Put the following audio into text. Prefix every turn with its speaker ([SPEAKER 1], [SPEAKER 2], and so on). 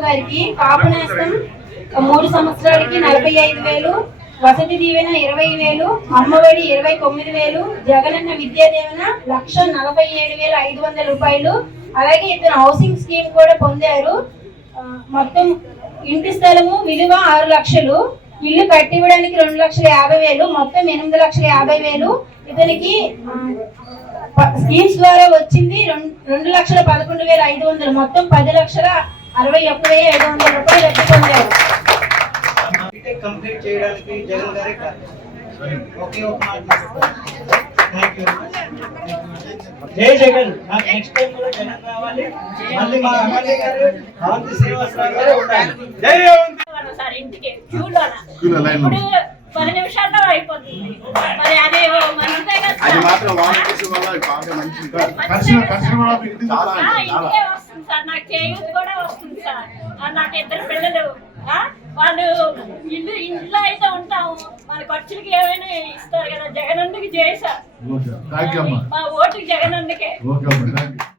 [SPEAKER 1] వారికి కాపు నేస్తం 3 సంవత్సరాలకి 45,000, వసతి దీవెన 20,000, అమ్మఒడి 29,000, జగనన్న విద్యా దీవెన 1,47,500 రూపాయలు. అలాగే ఇతను హౌసింగ్ స్కీమ్ కూడా పొందారు. మొత్తం ఇంటి స్థలము విలువ 6 లక్షలు, ఇల్లు కట్టివ్వడానికి 2,50,000, మొత్తం 8,50,000. ఇతనికి స్కీమ్స్ ద్వారా వచ్చింది 2,11,500, మొత్తం 10,61,500 రూపాయలు లబ్ధి పొందారు.
[SPEAKER 2] కంప్లీట్ చేయడానికి జగన్ గారే ఒకే ఒక మాట. జై జగన్. నాకు నెక్స్ట్ టైం కూడా జగన్ రావాలి. మళ్ళీ మా ఎమ్మెల్యే గారు అవంతి శ్రీనివాసరావు గారు ఉండాలి. జై
[SPEAKER 3] సార్ ఇంటికి క్యూలోన ఇప్పుడు 10 నిమిషాల్లో అయిపోతుంది. మరి అదే మంచిదే కదా.
[SPEAKER 4] అది మాత్రం వాలంటీర్స్ వల్ల బాగా మంచి
[SPEAKER 3] ఇంటికే వస్తుంది సార్. నాకు చేయూత్ కూడా వస్తుంది సార్. నాకు 2 పిల్లలు. వాళ్ళు ఇంట్లో అయితే ఉంటాము, మన ఖర్చులకి ఏమైనా ఇస్తారు కదా. జగన్ అందుకు చేశారు, మా ఓటుకి జగన్ అందుకే.